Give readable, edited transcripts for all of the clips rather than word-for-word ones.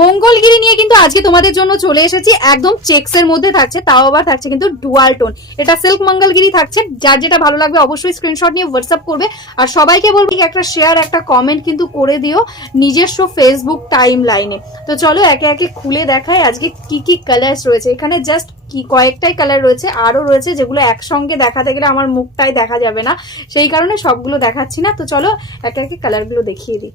মঙ্গলগিরি নিয়ে কিন্তু আজকে তোমাদের জন্য চলে এসেছি, একদম চেক্স এর মধ্যে থাকছে, তাও আবার থাকছে কিন্তু ডুয়াল টোন। এটা সিল্ক মঙ্গলগিরি থাকছে, যার যেটা ভালো লাগবে অবশ্যই স্ক্রিনশট নিয়ে হোয়াটসঅ্যাপ করবে। আর সবাইকে বলবো একটা শেয়ার একটা কমেন্ট কিন্তু করে দিও নিজস্ব ফেসবুক টাইম লাইনে। তো চলো একে একে খুলে দেখাই আজকে কি কি কালার্স রয়েছে। এখানে জাস্ট কি কয়েকটাই কালার রয়েছে, আরো রয়েছে যেগুলো একসঙ্গে দেখাতে গেলে আমার মুখটাই দেখা যাবে না, সেই কারণে সবগুলো দেখাচ্ছি না। তো চলো একে একে কালারগুলো দেখিয়ে দিই।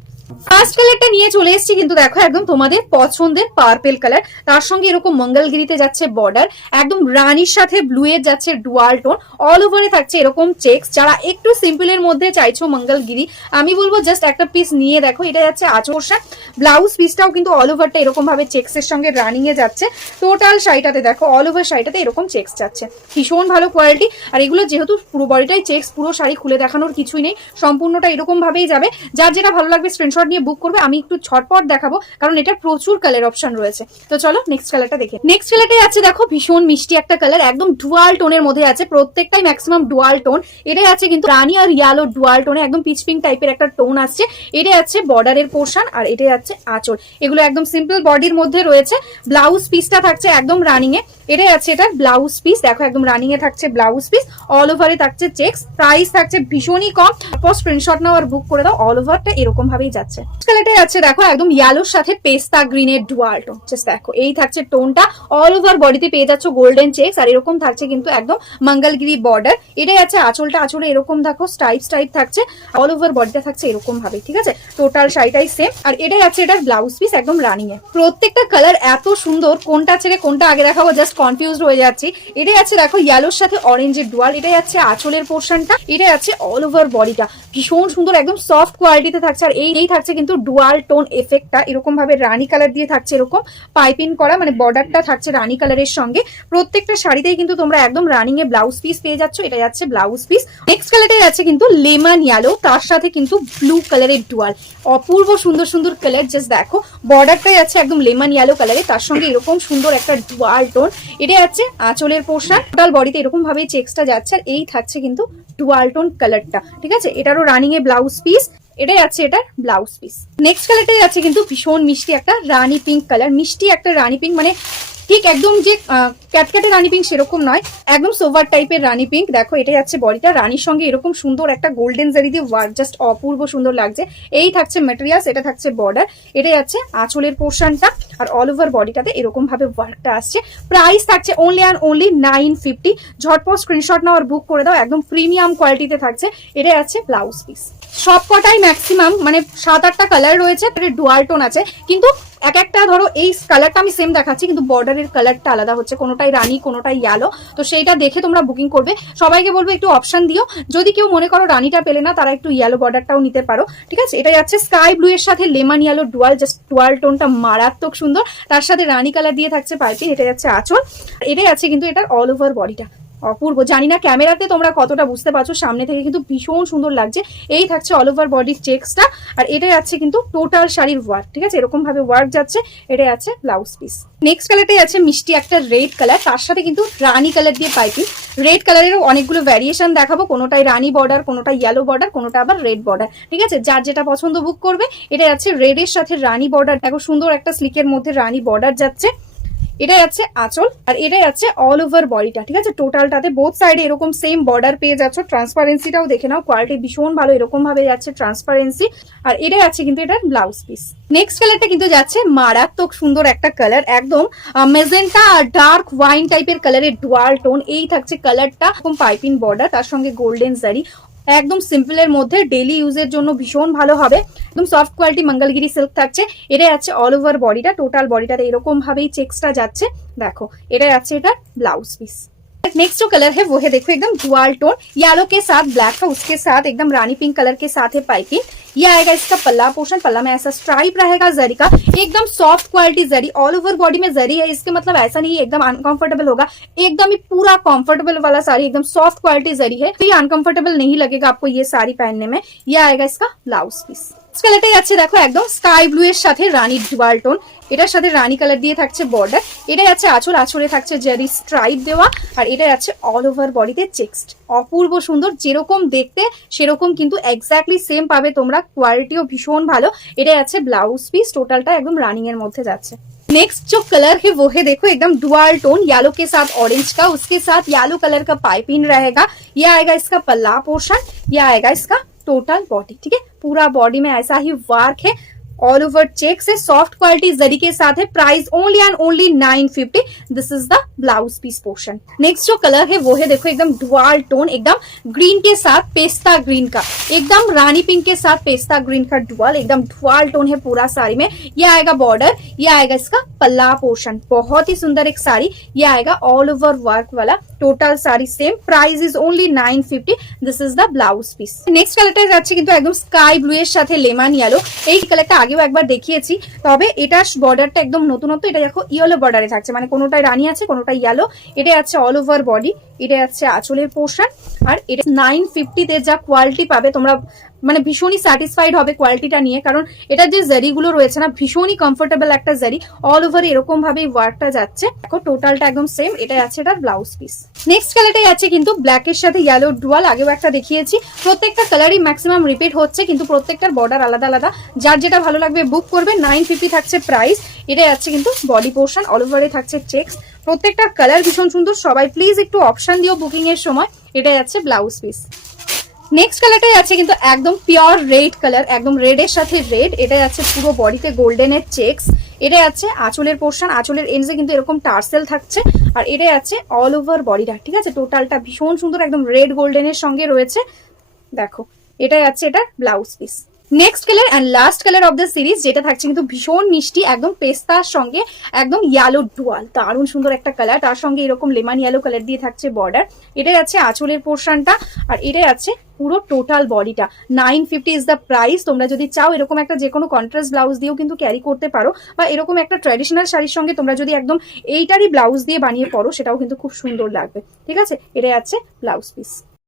ফার্স্ট কালারটা নিয়ে চলে এসেছি কিন্তু দেখো একদম তোমাদের পছন্দের পার্পেল কালার, তার সঙ্গে এরকম মঙ্গলগিরিতে যাচ্ছে বর্ডার, একদম রানীর সাথে ব্লু এর যাচ্ছে ডুয়াল টোন, অল ওভারে থাকছে এরকম চেক্স। যারা একটু সিম্পলের মধ্যে চাইছো মঙ্গলগিরি, আমি বলবো জাস্ট একটা পিস নিয়ে দেখো। এটা যাচ্ছে আঁচড়টা, ব্লাউজ পিসটাও কিন্তু অল ওভারটা এরকম ভাবে চেক্স এর সঙ্গে রানিং এ যাচ্ছে। টোটাল শাড়িটাতে দেখো অল ওভার শাড়িটাতে এরকম চেক্স যাচ্ছে, ভীষণ ভালো কোয়ালিটি। আর এগুলো যেহেতু পুরো বডিটাই চেক্স, পুরো শাড়ি খুলে দেখানোর কিছুই নেই, সম্পূর্ণটা এরকম ভাবেই যাবে। যার যেটা ভালো লাগবে স্ক্রিনশট নিয়ে বুক করবে। আমি একটু ঝটপট দেখাবো কারণ এটা প্রচুর কালার অপশন রয়েছে। তো চলো নেক্সট কালারটা দেখে। নেক্সট কালারটাই আছে দেখো ভীষণ মিষ্টি একটা কালার, একদম ডুয়াল টোনের মধ্যে আছে, প্রত্যেকটাই ম্যাক্সিমাম ডুয়াল টোন। এটাই আছে কিন্তু রানী আর ইয়েলো ডুয়াল টোনে, একদম পিচ পিঙ্ক টাইপের একটা টোন আসছে। এটাই আছে বর্ডারের পোর্শন আর এটাই আছে আঁচল। এগুলো একদম সিম্পল বডির মধ্যে রয়েছে। ব্লাউজ পিসটা থাকছে একদম রানিং এ, এটাই আছে এটা ব্লাউজ পিস। দেখো একদম রানিং এ থাকছে ব্লাউজ পিস, অল ওভারে থাকছে চেক্স, প্রাইস থাকছে ভীষণই কম। তারপর স্ক্রিনশট নাও আর বুক করে দাও, অল ওভারটা এরকম ভাবেই যাচ্ছে। কালারটাই আছে দেখো একদম ইয়েলোর সাথে পেস্তা গ্রিনের ডুয়াল টোন, জাস্ট দেখো এই থাকছে টোনটা। অল ওভার বডিতে পেয়ে যাচ্ছ গোল্ডেন চেক্স আর এরকম থাকছে কিন্তু একদম মঙ্গলগিরি বর্ডার। এটাই আছে আঁচলটা, আঁচলে এরকম দেখো স্টাইপ স্টাইপ থাকছে, অল ওভার বডিটা থাকছে এরকম ভাবে, ঠিক আছে। Total শাড়িটাই same. আর এটাই আছে এটার ব্লাউজ পিস একদম রানিং এ। প্রত্যেকটা কালার এত সুন্দর, কোনটা ছেড়ে কোনটা আগে দেখাবো জাস্ট কনফিউজ হয়ে যাচ্ছি। এটাই আছে দেখো ইয়েলোর সাথে অরেঞ্জের ডুয়াল, এটাই আছে আঁচলের পোর্শনটা, এটাই আছে অল ওভার বডিটা, ভীষণ সুন্দর একদম সফট কোয়ালিটিতে থাকছে। আর এই থাকছে কিন্তু ডুয়াল টোন এফেক্টটা, এরকম ভাবে রানী কালার দিয়ে থাকছে, এরকম পাইপিং করা, মানে বর্ডারটা থাকছে রানী কালারের সঙ্গে। প্রত্যেকটা শাড়িতেই কিন্তু তোমরা একদম রানিং এ ব্লাউজ পিস পেয়ে যাচ্ছ, এটা যাচ্ছে ব্লাউজ পিস। নেক্সট কালারটাই আছে কিন্তু লেমন ইয়েলো, তার সাথে কিন্তু ব্লু কালারের ডুয়াল, অপূর্ব সুন্দর সুন্দর কালার। জাস্ট দেখো বর্ডারটাই আছে একদম লেমন ইয়েলো কালারে, তার সঙ্গে এরকম সুন্দর একটা ডুয়াল টোন। এটা আছে আঁচলের পোর্শন, টোটাল বডিতে এরকম ভাবে চেক্সটা যাচ্ছে। আর এই থাকছে কিন্তু ডুয়াল টোন কালারটা, ঠিক আছে। এটারও রানিং এ ব্লাউজ পিস, এটাই আছে এটার ব্লাউজ পিস। নেক্সট কালারটাই আছে কিন্তু ভীষণ মিষ্টি একটা রানী পিঙ্ক কালার, মিষ্টি একটা রানী পিঙ্ক, মানে ঠিক একদম যে ক্যাটক্যাটে রানী পিঙ্ক সেরকম নয়, একদম সোভার টাইপের রানী পিঙ্ক। দেখো এটাই আছে বডিটা, রানীর সঙ্গে এরকম সুন্দর একটা গোল্ডেন জারি দিয়ে ওয়ার্ক, জাস্ট অপূর্ব সুন্দর লাগছে। এই থাকছে ম্যাটেরিয়ালস, এটা থাকছে বর্ডার, এটাই আছে আঁচলের পোর্শনটা আর অল ওভার বডিটাতে এরকম ভাবে ওয়ার্কটা আসছে। প্রাইস থাকছে অনলি অ্যান্ড অনলি 950। ঝটপট স্ক্রিনশট নাও আর বুক করে দাও, একদম প্রিমিয়াম কোয়ালিটিতে থাকছে। এটাই আছে ব্লাউজ পিস। সবকটাই ম্যাক্সিমাম মানে 7-8টা কালার রয়েছে, ডুয়াল টোন আছে, কিন্তু এক একটা ধরো এই কালারটা আমি সেম দেখাচ্ছি কিন্তু বর্ডারের কালারটা আলাদা হচ্ছে, কোনোটাই রানী কোনোটাই ইয়েলো। তো সেইটা দেখে তোমরা বুকিং করবে। সবাইকে বলবো একটু অপশন দিও, যদি কেউ মনে করো রানীটা পেলে না তারা একটু ইয়েলো বর্ডারটাও নিতে পারো, ঠিক আছে। এটা যাচ্ছে স্কাই ব্লু এর সাথে lemon yellow dual, just dual টোনটা মারাত্মক সুন্দর, তার সাথে রানী কালার দিয়ে থাকছে পাইপিং। এটা যাচ্ছে আঁচল, এটাই আছে কিন্তু এটার অল ওভার বডিটা, অপূর্ব। জানি না ক্যামেরাতে তোমরা কতটা বুঝতে পারছো, সামনে থেকে কিন্তু ভীষণ সুন্দর লাগছে। এই থাকছে অল ওভার বডির চেক্সটা আর এটাই আছে কিন্তু টোটাল শাড়ির ওয়ার্ক, ঠিক আছে, এরকম ভাবে ওয়ার্ক যাচ্ছে। এটাই আছে ব্লাউজ পিস। নেক্সট কালারটাই আছে মিষ্টি একটা রেড কালার, তার সাথে কিন্তু রানী কালার দিয়ে পাইপিং। রেড কালারেরও অনেকগুলো ভ্যারিয়েশন দেখাবো, কোনোটাই রানী বর্ডার, কোনোটা ইয়েলো বর্ডার, কোনোটা আবার রেড বর্ডার, ঠিক আছে। যার যেটা পছন্দ বুক করবে। এটাই আছে রেড এর সাথে রানী বর্ডার, দেখো সুন্দর একটা স্লিকের মধ্যে রানী বর্ডার যাচ্ছে। এটাই আছে আঁচল আর এটাই আছে অল ওভার বডিটা, ঠিক আছে। টোটালটাতে বোথ সাইডে এরকম সেম বর্ডার পেয়ে যাচ্ছ। ট্রান্সপারেন্সিটাও দেখে নাও, কোয়ালিটি ভীষণ ভালো, এরকম ভাবে যাচ্ছে ট্রান্সপারেন্সি। আর এটাই আছে কিন্তু এটার ব্লাউজ পিস। নেক্সট কালারটা কিন্তু যাচ্ছে মারাত্মক সুন্দর একটা কালার, একদম মেজেন্টা আর ডার্ক ওয়াইন টাইপের কালারের ডুয়াল টোন। এই থাকছে কালারটা, এরকম পাইপিং বর্ডার, তার সঙ্গে গোল্ডেন জারি, একদম সিম্পলের মধ্যে ডেইলি ইউজের জন্য ভীষণ ভালো হবে। একদম সফট কোয়ালিটি মঙ্গলগিরি সিল্ক থাকছে। এটাই আছে অল ওভার বডিটা, টোটাল বডিটাতে এরকম ভাবেই চেক্সটা যাচ্ছে। দেখো এটাই আছে এটা ব্लाउज पीस। नेक्स्ट जो कलर है वो है देखो एकदम डुअल टोन, येलो के साथ ब्लैक का, उसके साथ एकदम रानी पिंक कलर के साथ है पाइपिंग। ये आएगा इसका पल्ला पोर्शन, पल्ला में ऐसा स्ट्राइप रहेगा जरी का, एकदम सॉफ्ट क्वालिटी जरी, ऑल ओवर बॉडी में जरी है। इसके मतलब ऐसा नहीं है एकदम अनकंफर्टेबल होगा, एकदम ही पूरा कंफर्टेबल वाला साड़ी, एकदम सॉफ्ट क्वालिटी जरी है, तो ये अनकंफर्टेबल नहीं लगेगा आपको ये साड़ी पहनने में। ये आएगा इसका ब्लाउज पीस। কালারটা যাচ্ছে দেখো একদম স্কাই ব্লু এর সাথে রানী ডুয়াল টোন, এটার সাথে রানী কালার দিয়ে থাকছে বর্ডার, এটা যাচ্ছে আঁচল, আঁচলে থাকছে জারি স্ট্রাইপ দেওয়া, আর এটা যাচ্ছে অল ওভার বডিতে চেক্সড। অপূর্ব সুন্দর, যেরকম দেখতে সেরকম কিন্তু এক্স্যাক্টলি সেম পাবে তোমরা, কোয়ালিটিও ভীষণ ভালো। এটা যাচ্ছে ব্লাউজ পিস, টোটালটা একদম রানিং এর মধ্যে যাচ্ছে। नेक्स्ट जो कलर है वो है देखो एकदम डुअल टोन, येलो के साथ ऑरेंज का, उसके साथ येलो कलर का पाइपिंग रहेगा। ये आएगा इसका पल्ला पोर्शन, ये आएगा इसका टोटल बॉडी। ठीक है, पूरा बॉडी में ऐसा ही वर्क है, ऑल ओवर चेक से सॉफ्ट क्वालिटी जरी के साथ है। Price only and only 950। This is the blouse piece portion. Next जो कलर है वो है देखो एकदम डुअल टोन, एकदम ग्रीन के साथ पेस्ता ग्रीन का, एकदम रानी पिंक के साथ पेस्ता ग्रीन का डुअल, एकदम डुअल टोन है पूरा साड़ी में। ये आएगा बॉर्डर, ये आएगा इसका पल्ला पोर्शन, बहुत ही सुंदर एक साड़ी। ये आएगा ऑल ओवर वर्क वाला, টোটাল সারি same, price is only 950। This is the blouse piece. Next কালারটা যাচ্ছে কিন্তু একদম স্কাই ব্লু এর সাথে লেমন ইয়েলো। এই কালারটা আগেও একবার দেখিয়েছি, তবে এটার বর্ডারটা একদম নতুনত্ব। এটা দেখো ইয়েলো বর্ডারে থাকছে, মানে কোনোটায় রানী আছে কোনোটায় ইয়েলো। এটা আছে অল ওভার বডি, এটা আছে আঁচলের পোর্শন, আর এটা 950 তে যা কোয়ালিটি পাবে তোমরা মানে ভীষণই স্যাটিসফাইড হবে কোয়ালিটিটা নিয়ে, কারণ এটার যে জারিগুলো রয়েছে না ভীষণই কমফোর্টেবল একটা জারি, অল ওভার এরকম ভাবে ওয়ার্কটা যাচ্ছে। দেখো টোটালটা একদম সেম। এটা আছে এটার ব্লাউজ পিস। নেক্সট কালারটাই আছে কিন্তু ব্ল্যাক এর সাথে ইয়েলো ডুয়াল, আগেও একটা দেখিয়েছি। প্রত্যেকটা কালারই ম্যাক্সিমাম রিপিট হচ্ছে, কিন্তু প্রত্যেকটার বর্ডার আলাদা আলাদা। যার যেটা ভালো লাগবে বুক করবে। 950 থাকছে প্রাইস। এটা আছে কিন্তু বডি পোর্শন, অল ওভারে থাকছে চেক্স। প্রত্যেকটা কালার ভীষণ সুন্দর, সবাই প্লিজ একটু অপশন দিও বুকিং এর সময়। এটাই আছে ব্লাউজ পিস। নেক্সট কালারটাই আছে কিন্তু একদম পিওর রেড কালার, একদম রেড এর সাথে রেড। এটা আছে পুরো বডিতে গোল্ডেনের চেক্স। এটা আছে আঁচলের পোর্শন, আঁচলের এন্ডে কিন্তু এরকম টার্সেল থাকছে, আর এটা আছে অল ওভার বডিটা। ঠিক আছে, টোটালটা ভীষণ সুন্দর, একদম রেড গোল্ডেনের সঙ্গে রয়েছে। দেখো এটাই আছে এটা blouse piece. Next colour and last colour of the series, যেটা থাকছে কিন্তু ভীষণ মিষ্টি, একদম পেস্তার সঙ্গে একদম ইয়েলো ডুয়াল, দারুণ সুন্দর একটা কালার। তার সঙ্গে এরকম লেমন ইয়েলো কালার দিয়ে থাকছে বর্ডার। এটাই আছে আঁচলের পোর্শনটা, আর এটাই আছে পুরো টোটাল বডিটা। 950 ইজ দ্য প্রাইস। তোমরা যদি চাও এরকম একটা যে কোনো কন্ট্রাস্ট ব্লাউজ দিয়েও কিন্তু ক্যারি করতে পারো, বা এরকম একটা ট্র্যাডিশনাল শাড়ির সঙ্গে তোমরা যদি একদম এইটারই ব্লাউজ দিয়ে বানিয়ে পরো, সেটাও কিন্তু খুব সুন্দর লাগবে। ঠিক আছে, এটাই আছে ব্লাউজ পিস।